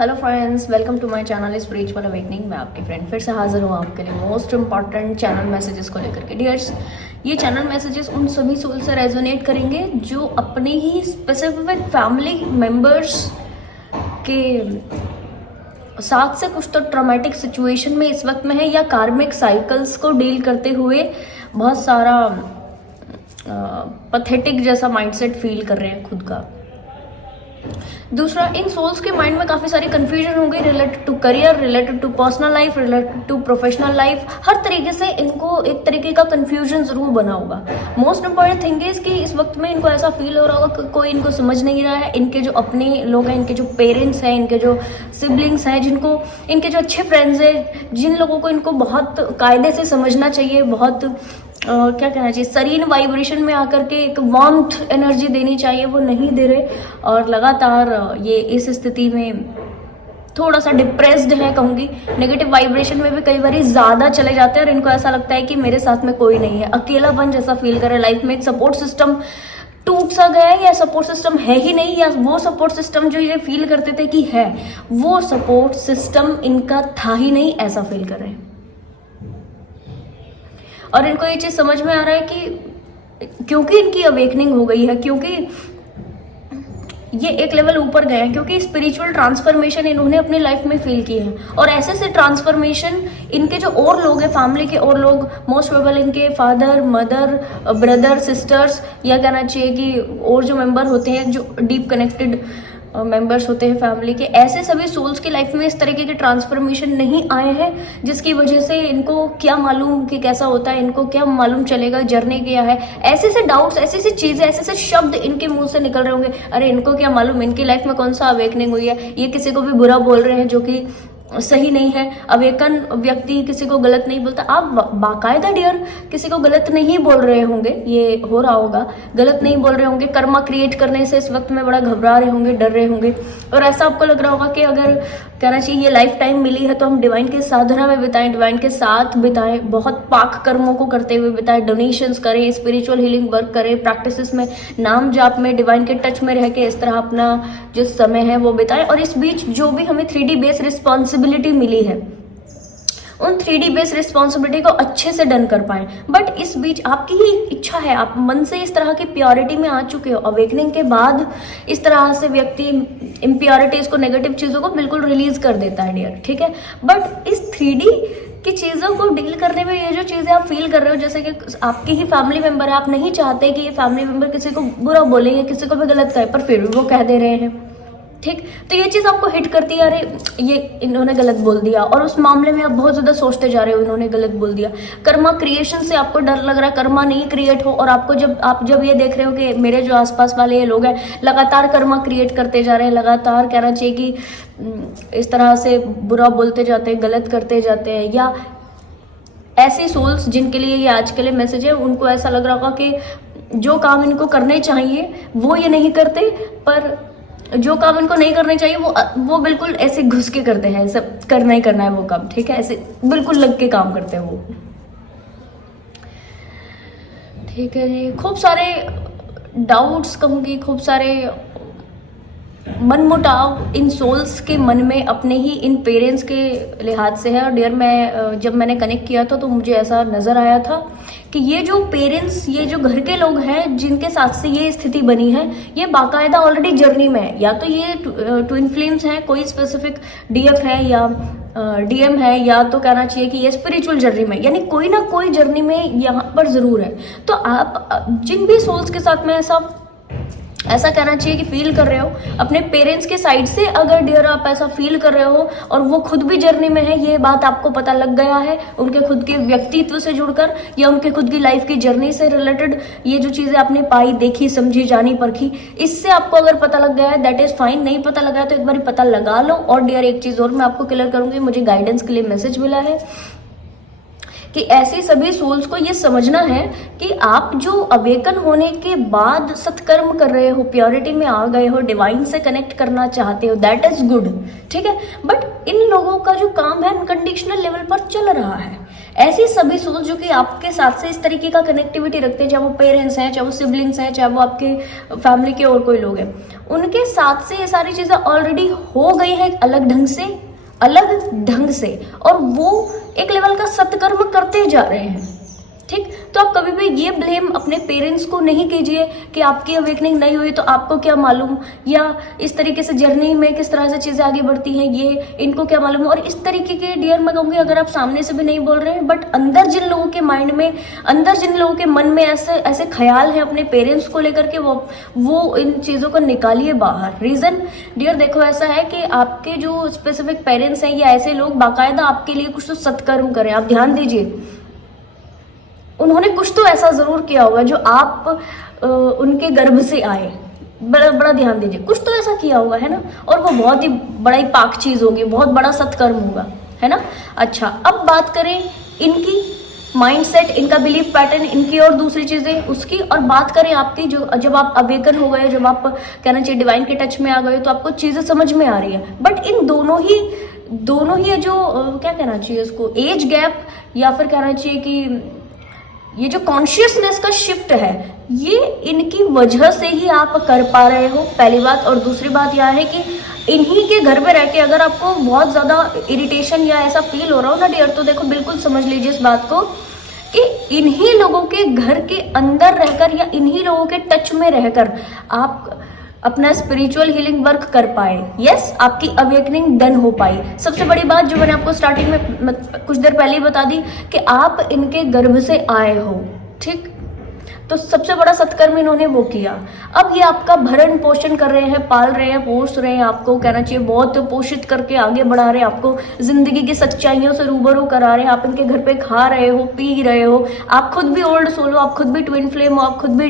Hello friends, welcome to my channel spiritual awakening. मैं आपकी friend फिर से हाजिर हूँ आपके लिए मोस्ट इंपॉर्टेंट चैनल मैसेजेस को लेकर के। डियर्स, ये चैनल मैसेजेस उन सभी सोल से रेजोनेट करेंगे जो अपने ही स्पेसिफिक फैमिली मेंबर्स के साथ से कुछ तो ट्रॉमेटिक सिचुएशन में इस वक्त में है, या कार्मिक साइकिल्स को डील करते हुए बहुत सारा पथेटिक जैसा माइंडसेट फील कर रहे हैं खुद का। दूसरा, इन सोल्स के माइंड में काफी सारी कंफ्यूजन हो गई related to career, related to personal life, related to professional life. हर तरीके से इनको एक तरीके का कंफ्यूजन जरूर बना होगा। मोस्ट इंपॉर्टेंट थिंग इज कि इस वक्त में इनको ऐसा फील हो रहा होगा कि कोई इनको समझ नहीं रहा है। इनके जो अपने लोग हैं, इनके जो पेरेंट्स हैं, इनके जो सिबलिंग्स हैं, जिनको इनके जो अच्छे फ्रेंड्स हैं, जिन लोगों को इनको बहुत कायदे से समझना चाहिए, बहुत क्या कहना चाहिए, सरीन वाइब्रेशन में आकर के एक वार्मथ एनर्जी देनी चाहिए, वो नहीं दे रहे। और लगातार ये इस स्थिति में थोड़ा सा डिप्रेस्ड है कहूंगी। नेगेटिव वाइब्रेशन में भी कई बार ज्यादा चले जाते हैं और इनको ऐसा लगता है कि मेरे साथ में कोई नहीं है, अकेलापन जैसा फील करे। लाइफ में एक सपोर्ट सिस्टम टूट सा गया है, या सपोर्ट सिस्टम है ही नहीं, या वो सपोर्ट सिस्टम जो ये फील करते थे कि है, वो सपोर्ट सिस्टम इनका था ही नहीं, ऐसा फील कर रहे हैं। और इनको ये चीज समझ में आ रहा है कि क्योंकि इनकी अवेकनिंग हो गई है, क्योंकि ये एक लेवल ऊपर गए हैं, क्योंकि स्पिरिचुअल ट्रांसफॉर्मेशन इन्होंने अपनी लाइफ में फील की है। और ऐसे से ट्रांसफॉर्मेशन इनके जो और लोग हैं, फैमिली के और लोग, मोस्ट प्रोबेबल इनके फादर, मदर, ब्रदर, सिस्टर्स, या कहना चाहिए कि और जो मेंबर होते हैं, जो डीप कनेक्टेड मेंबर्स होते हैं फैमिली के, ऐसे सभी सोल्स की लाइफ में इस तरीके के ट्रांसफॉर्मेशन नहीं आए हैं, जिसकी वजह से इनको क्या मालूम कि कैसा होता है, इनको क्या मालूम चलेगा, जर्नी क्या है। ऐसे से डाउट्स, ऐसी सी चीजें, ऐसे से शब्द इनके मुंह से निकल रहे होंगे, अरे इनको क्या मालूम इनकी लाइफ में कौन सा अवेकनिंग हुई है, ये किसी को भी बुरा बोल रहे हैं जो कि सही नहीं है। अवेकन व्यक्ति किसी को गलत नहीं बोलता। आप बाकायदा डियर किसी को गलत नहीं बोल रहे होंगे, ये हो रहा होगा, गलत नहीं बोल रहे होंगे। कर्मा क्रिएट करने से इस वक्त में बड़ा घबरा रहे होंगे, डर रहे होंगे, और ऐसा आपको लग रहा होगा कि अगर कहना चाहिए ये लाइफ टाइम मिली है तो हम डिवाइन के साधना में बिताएं, डिवाइन के साथ बिताएं, बहुत पाक कर्मों को करते हुए बिताएं, डोनेशंस करें, स्पिरिचुअल हीलिंग वर्क करें, प्रैक्टिसेस में, नाम जाप में, डिवाइन के टच में रह के इस तरह अपना जो समय है वो बिताएं। और इस बीच जो भी हमें 3D बेस्ड रिस्पॉन्सिबिलिटी मिली है, उन 3D बेस्ड रिस्पॉन्सिबिलिटी को अच्छे से डन कर पाए। बट इस बीच आपकी ही इच्छा है, आप मन से इस तरह की प्योरिटी में आ चुके हो। अवेकनिंग के बाद इस तरह से व्यक्ति इम्प्योरिटीज को, नेगेटिव चीजों को बिल्कुल रिलीज कर देता है डियर, ठीक है। बट इस 3D की चीजों को डील करने में ये जो चीजें आप फील कर रहे हो, जैसे कि आपकी ही फैमिली मेंबर है, आप नहीं चाहते कि ये फैमिली मेंबर किसी को बुरा बोले या किसी को भी गलत कहे, पर फिर भी वो कह दे रहे हैं, ठीक। तो ये चीज आपको हिट करती है, अरे ये इन्होंने गलत बोल दिया, और उस मामले में आप बहुत ज्यादा सोचते जा रहे हो, इन्होंने गलत बोल दिया। कर्मा क्रिएशन से आपको डर लग रहा है कर्मा नहीं क्रिएट हो, और आपको जब ये देख रहे हो कि मेरे जो आसपास वाले ये लोग हैं लगातार कर्मा क्रिएट करते जा रहे हैं, लगातार कहना चाहिए कि इस तरह से बुरा बोलते जाते हैं, गलत करते जाते हैं, या ऐसे सोल्स जिनके लिए ये आज के लिए मैसेज है, उनको ऐसा लग रहा होगा कि जो काम इनको करने चाहिए वो ये नहीं करते, पर जो काम इनको नहीं करने चाहिए वो बिल्कुल ऐसे घुस के करते हैं, सब करना ही करना है वो काम, ठीक है, ऐसे बिल्कुल लग के काम करते हैं वो, ठीक है जी। खूब सारे डाउट्स कहूंगी, खूब सारे मनमुटाव इन सोल्स के मन में अपने ही इन पेरेंट्स के लिहाज से है। और डियर, मैं जब मैंने कनेक्ट किया था तो मुझे ऐसा नजर आया था कि ये जो पेरेंट्स, ये जो घर के लोग हैं जिनके साथ से ये स्थिति बनी है, ये बाकायदा ऑलरेडी जर्नी में है। या तो ये ट्विन फ्लेम्स हैं, कोई स्पेसिफिक डीएफ है या डीएम है, या तो कहना चाहिए कि ये स्पिरिचुअल जर्नी में, यानी कोई ना कोई जर्नी में यहाँ पर जरूर है। तो आप जिन भी सोल्स के साथ में ऐसा कहना चाहिए कि फील कर रहे हो, अपने पेरेंट्स के साइड से अगर डियर आप ऐसा फील कर रहे हो और वो खुद भी जर्नी में है, ये बात आपको पता लग गया है उनके खुद के व्यक्तित्व से जुड़कर, या उनके खुद की लाइफ की जर्नी से रिलेटेड, ये जो चीजें आपने पाई, देखी, समझी, जानी, परखी, इससे आपको अगर पता लग गया है दैट इज फाइन। नहीं पता लगा तो एक बार पता लगा लो। और डियर, एक चीज और मैं आपको क्लियर करूंगी, मुझे गाइडेंस के लिए मैसेज मिला है कि ऐसे सभी सोल्स को ये समझना है कि आप जो अवेकन होने के बाद सत्कर्म कर रहे हो, प्योरिटी में आ गए हो, डिवाइन से कनेक्ट करना चाहते हो, दैट इज गुड, ठीक है। बट इन लोगों का जो काम है अनकंडीशनल लेवल पर चल रहा है, ऐसी सभी सोच जो कि आपके साथ से इस तरीके का कनेक्टिविटी रखते हैं, चाहे वो पेरेंट्स हैं, चाहे वो सिबलिंग्स हैं, चाहे वो आपके फैमिली के और कोई लोग हैं, उनके साथ से ये सारी चीजें ऑलरेडी हो गई हैं अलग ढंग से, और वो एक लेवल का सत्कर्म करते जा रहे हैं। ठीक, तो आप कभी भी ये ब्लेम अपने पेरेंट्स को नहीं कीजिए कि आपकी अवेकनिंग नहीं हुई तो आपको क्या मालूम, या इस तरीके से जर्नी में किस तरह से चीज़ें आगे बढ़ती हैं ये इनको क्या मालूम। और इस तरीके के डियर मैं कहूँगी, अगर आप सामने से भी नहीं बोल रहे हैं बट अंदर जिन लोगों के माइंड में, अंदर जिन लोगों के मन में ऐसे ख्याल हैं अपने पेरेंट्स को लेकर के, वो इन चीज़ों को निकालिए बाहर। रीज़न डियर देखो ऐसा है कि आपके जो स्पेसिफिक पेरेंट्स हैं या ऐसे लोग बाकायदा आपके लिए कुछ तो सत्कर्म करें। आप ध्यान दीजिए, उन्होंने कुछ तो ऐसा जरूर किया होगा जो आप उनके गर्भ से आए। बड़ा ध्यान दीजिए, कुछ तो ऐसा किया होगा, है ना, और वो बहुत ही बड़ा ही पाक चीज होगी, बहुत बड़ा सत्कर्म होगा, है ना। अच्छा, अब बात करें इनकी माइंडसेट, इनका बिलीफ पैटर्न, इनकी और दूसरी चीजें उसकी, और बात करें आपकी जो जब आप अवेकन हो गए, जब आप कहना चाहिए डिवाइन के टच में आ गए तो आपको चीजें समझ में आ रही है। बट इन दोनों ही जो क्या कहना चाहिए उसको, एज गैप, या फिर कहना चाहिए कि ये जो कॉन्शियसनेस का शिफ्ट है, ये इनकी वजह से ही आप कर पा रहे हो, पहली बात। और दूसरी बात यह है कि इन्हीं के घर पे रह के अगर आपको बहुत ज्यादा इरिटेशन या ऐसा फील हो रहा हो ना डियर, तो देखो बिल्कुल समझ लीजिए इस बात को कि इन्हीं लोगों के घर के अंदर रहकर या इन्हीं लोगों के टच में रहकर आप अपना स्पिरिचुअल हीलिंग वर्क कर पाए। यस, आपकी अवेकनिंग डन हो पाई। सबसे बड़ी बात जो मैंने आपको स्टार्टिंग में कुछ देर पहले ही बता दी कि आप इनके गर्भ से आए हो। ठीक, तो सबसे बड़ा सत्कर्म इन्होंने वो किया। अब ये आपका भरण पोषण कर रहे हैं, पाल रहे हैं, पोष रहे हैं, आपको कहना चाहिए बहुत पोषित करके आगे बढ़ा रहे हैं, आपको जिंदगी की सच्चाइयों से रूबरू करा रहे हैं। आप इनके घर पे खा रहे हो, पी रहे हो, आप खुद भी ओल्ड सोल हो, आप खुद भी ट्विन फ्लेम हो, आप खुद भी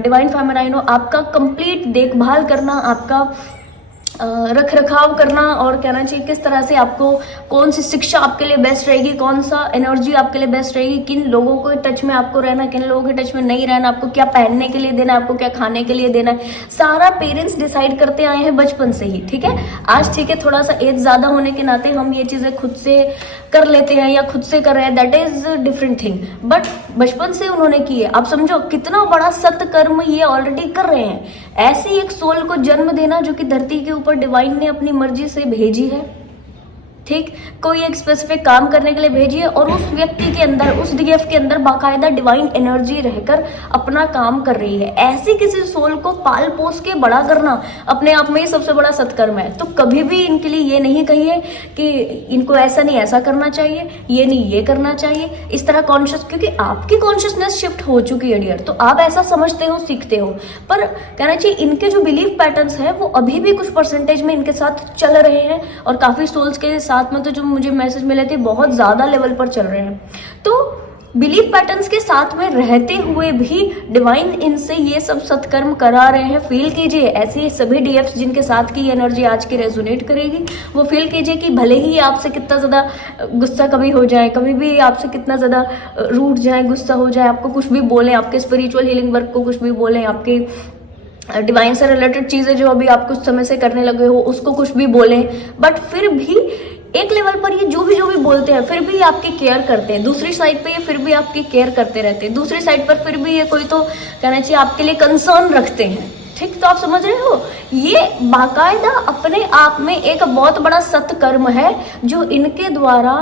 डिवाइन फेमिनाइन हो। आपका कंप्लीट देखभाल करना, आपका रख रखाव करना, और कहना चाहिए किस तरह से आपको कौन सी शिक्षा आपके लिए बेस्ट रहेगी, कौन सा एनर्जी आपके लिए बेस्ट रहेगी, किन लोगों को टच में आपको रहना, किन लोगों के टच में नहीं रहना, आपको क्या पहनने के लिए देना है, आपको क्या खाने के लिए देना है, सारा पेरेंट्स डिसाइड करते आए हैं बचपन से ही। ठीक है, आज ठीक है थोड़ा सा एज ज्यादा होने के नाते हम ये चीजें खुद से कर लेते हैं या खुद से कर रहे हैं, that is different thing, but बचपन से उन्होंने की है। आप समझो कितना बड़ा सत्कर्म ये ऑलरेडी कर रहे हैं। ऐसी एक सोल को जन्म देना जो कि धरती के ऊपर डिवाइन ने अपनी मर्जी से भेजी है, ठीक, कोई एक स्पेसिफिक काम करने के लिए भेजी है, और उस व्यक्ति के अंदर, उस डीएफ के अंदर बाकायदा डिवाइन एनर्जी रहकर अपना काम कर रही है। ऐसी किसी सोल को पाल पोस के बड़ा करना अपने आप में ही सबसे बड़ा सत्कर्म है। तो कभी भी इनके लिए ये नहीं कहिए कि इनको ऐसा नहीं ऐसा करना चाहिए, ये नहीं ये करना चाहिए, इस तरह कॉन्शियस, क्योंकि आपकी कॉन्शियसनेस शिफ्ट हो चुकी है डियर, तो आप ऐसा समझते हो, सीखते हो। पर कहना चाहिए इनके जो बिलीफ पैटर्न्स है वो अभी भी कुछ परसेंटेज में इनके साथ चल रहे हैं, और काफी सोल्स के साथ में तो जो मुझे मैसेज मिले थे बहुत ज्यादा लेवल पर चल रहे हैं। तो बिलीफ पैटर्न्स के साथ में रहते हुए भी डिवाइन इनसे ये सब सत्कर्म करा रहे हैं। फील कीजिए, ऐसे सभी डीएफ्स जिनके साथ की एनर्जी आज की रेजोनेट करेगी, वो फील कीजिए कि भले ही आपसे कितना ज्यादा गुस्सा कभी हो जाए, कभी भी आपसे कितना ज्यादा रूठ जाए, गुस्सा हो जाए, आपको कुछ भी बोले, आपके स्पिरिचुअल हीलिंग वर्क को कुछ भी बोले, आपके डिवाइन से रिलेटेड चीजें जो अभी आप कुछ समय से करने लगे हो उसको कुछ भी बोले, बट फिर भी एक लेवल पर ये जो भी बोलते हैं फिर भी आपकी केयर करते हैं। दूसरी साइड पे ये फिर भी आपकी केयर करते रहते हैं। दूसरी साइड पर फिर भी ये कोई तो कहना चाहिए आपके लिए कंसर्न रखते हैं। ठीक, तो आप समझ रहे हो, ये बाकायदा अपने आप में एक बहुत बड़ा सत्कर्म है जो इनके द्वारा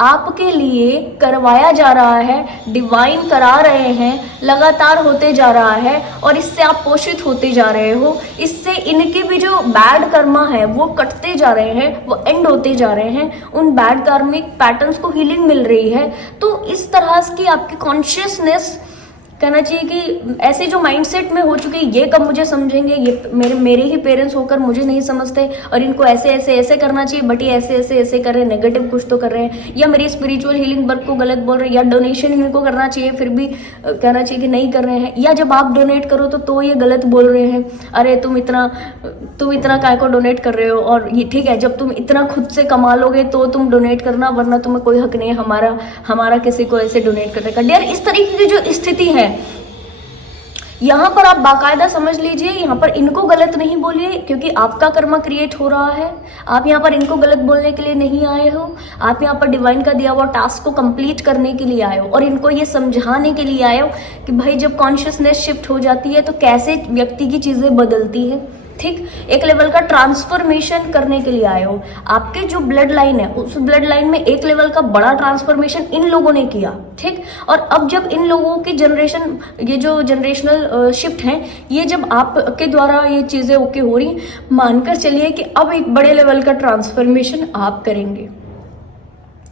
आपके लिए करवाया जा रहा है, डिवाइन करा रहे हैं, लगातार होते जा रहा है, और इससे आप पोषित होते जा रहे हो। इससे इनके भी जो बैड कर्मा है वो कटते जा रहे हैं, वो एंड होते जा रहे हैं, उन बैड कार्मिक पैटर्न्स को हीलिंग मिल रही है। तो इस तरह की आपकी कॉन्शियसनेस कहना चाहिए कि ऐसे जो माइंडसेट में हो चुके ये कब मुझे समझेंगे, ये मेरे ही पेरेंट्स होकर मुझे नहीं समझते, और इनको ऐसे करना चाहिए बट ये ऐसे कर रहे हैं, नेगेटिव कुछ तो कर रहे हैं, या मेरी स्पिरिचुअल हीलिंग वर्क को गलत बोल रहे हैं, या डोनेशन इनको करना चाहिए फिर भी कहना चाहिए कि नहीं कर रहे हैं, या जब आप डोनेट करो तो ये गलत बोल रहे हैं, अरे तुम इतना काय को डोनेट कर रहे हो, और ये ठीक है जब तुम इतना खुद से कमा लोगे तो तुम डोनेट करना, वरना तुम्हें कोई हक नहीं है हमारा किसी को ऐसे डोनेट करने का। डियर, इस तरीके की जो स्थिति है यहाँ पर आप बाकायदा समझ लीजिए, यहाँ पर इनको गलत नहीं बोलिए, क्योंकि आपका कर्मा क्रिएट हो रहा है। आप यहाँ पर इनको गलत बोलने के लिए नहीं आए हो, आप यहाँ पर डिवाइन का दिया हुआ टास्क को कंप्लीट करने के लिए आए हो, और इनको ये समझाने के लिए आए हो कि भाई जब कॉन्शियसनेस शिफ्ट हो जाती है तो कैसे व्यक्ति की चीजें बदलती है। ठीक, एक लेवल का ट्रांसफॉर्मेशन करने के लिए आए हो। आपके जो ब्लड लाइन है उस ब्लड लाइन में एक लेवल का बड़ा ट्रांसफॉर्मेशन इन लोगों ने किया। ठीक, और अब जब इन लोगों की जनरेशन, ये जो जनरेशनल शिफ्ट है, ये जब आपके द्वारा ये चीजें ओके हो रही, मानकर चलिए कि अब एक बड़े लेवल का ट्रांसफॉर्मेशन आप करेंगे।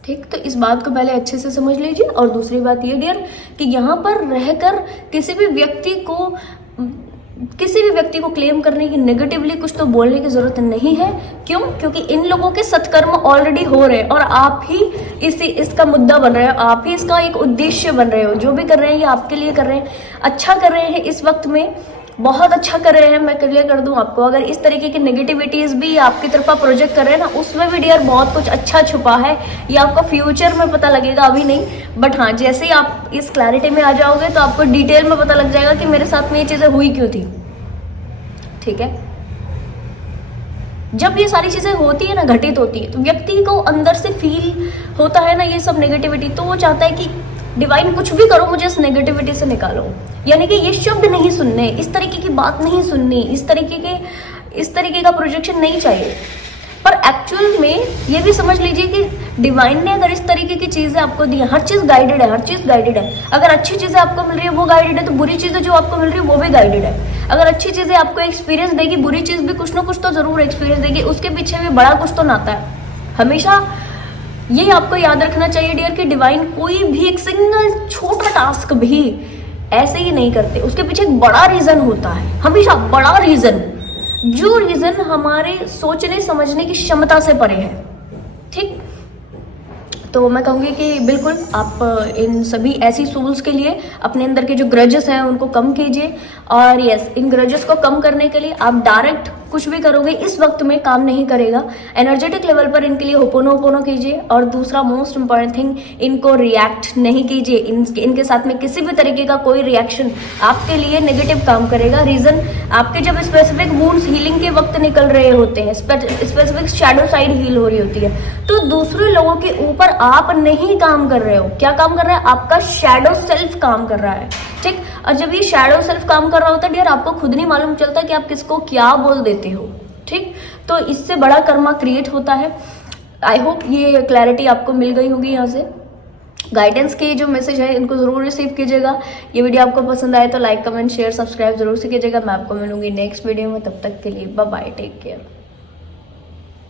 ठीक, तो इस बात को पहले अच्छे से समझ लीजिए। और दूसरी बात ये डियर कि यहाँ पर रहकर किसी भी व्यक्ति को क्लेम करने की, नेगेटिवली कुछ तो बोलने की जरूरत नहीं है। क्यों? क्योंकि इन लोगों के सत्कर्म ऑलरेडी हो रहे हैं और आप ही इसका मुद्दा बन रहे हो, आप ही इसका एक उद्देश्य बन रहे हो। जो भी कर रहे हैं ये आपके लिए कर रहे हैं, अच्छा कर रहे हैं, इस वक्त में बहुत अच्छा कर रहे हैं। मैं क्लियर कर दूं आपको, अगर इस तरीके की नेगेटिविटीज भी आपकी तरफा प्रोजेक्ट कर रहे हैं ना, उसमें भी डियर बहुत कुछ अच्छा छुपा है। ये आपको फ्यूचर में पता लगेगा, अभी नहीं, बट हाँ जैसे ही आप इस क्लैरिटी में आ जाओगे तो आपको डिटेल में पता लग जाएगा कि मेरे साथ में ये चीजें हुई क्यों थी। ठीक है, जब ये सारी चीजें होती है ना, घटित होती है, तो व्यक्ति को अंदर से फील होता है ना ये सब नेगेटिविटी, तो वो चाहता है कि डिवाइन कुछ भी करो, मुझे इस नेगेटिविटी से निकालो। यानी कि ये शब्द नहीं सुनने, इस तरीके की बात नहीं सुननी, इस तरीके का प्रोजेक्शन नहीं चाहिए। पर एक्चुअल में ये भी समझ लीजिए कि डिवाइन ने अगर इस तरीके की चीजें आपको दी, हर चीज गाइडेड है, हर चीज गाइडेड है। अगर अच्छी चीजें आपको मिल रही है वो गाइडेड है, तो बुरी चीजें जो आपको मिल रही है वो भी गाइडेड है। अगर अच्छी चीजें आपको एक्सपीरियंस देगी, बुरी चीज भी कुछ ना कुछ तो जरूर एक्सपीरियंस देगी, उसके पीछे भी बड़ा कुछ तो नाता है। हमेशा ये आपको याद रखना चाहिए डियर कि डिवाइन कोई भी एक सिंगल छोटा टास्क भी ऐसे ही नहीं करते, उसके पीछे एक बड़ा रीजन होता है, हमेशा बड़ा रीजन, जो रीजन हमारे सोचने समझने की क्षमता से परे है। ठीक, तो मैं कहूँगी कि बिल्कुल आप इन सभी ऐसी सोल्स के लिए अपने अंदर के जो ग्रजेस हैं उनको कम कीजिए। और यस, इन ग्रजेस को कम करने के लिए आप डायरेक्ट कुछ भी करोगे इस वक्त में काम नहीं करेगा। एनर्जेटिक लेवल पर इनके लिए होपोनोपोनो कीजिए। और दूसरा मोस्ट इंपॉर्टेंट थिंग, इनको रिएक्ट नहीं कीजिए। इनके साथ में किसी भी तरीके का कोई रिएक्शन आपके लिए नेगेटिव काम करेगा। रीजन, आपके जब स्पेसिफिक वुंड्स हीलिंग के वक्त निकल रहे होते हैं, स्पेसिफिक शैडो साइड हील हो रही होती है, तो दूसरे लोगों के ऊपर आप नहीं काम कर रहे हो। क्या काम कर रहा है? आपका शैडो सेल्फ काम कर रहा है। ठीक, और जब ये शैडो सेल्फ काम कर रहा होता है डियर, आपको खुद नहीं मालूम चलता कि आप किसको क्या बोल देते हो। ठीक, तो इससे बड़ा कर्मा क्रिएट होता है। आई होप ये क्लैरिटी आपको मिल गई होगी। यहाँ से गाइडेंस के जो मैसेज है इनको जरूर रिसीव कीजिएगा। ये वीडियो आपको पसंद आए तो लाइक, कमेंट, शेयर, सब्सक्राइब जरूर से कीजिएगा। मैं आपको मिलूंगी नेक्स्ट वीडियो में, तब तक के लिए बाय बाय, टेक केयर।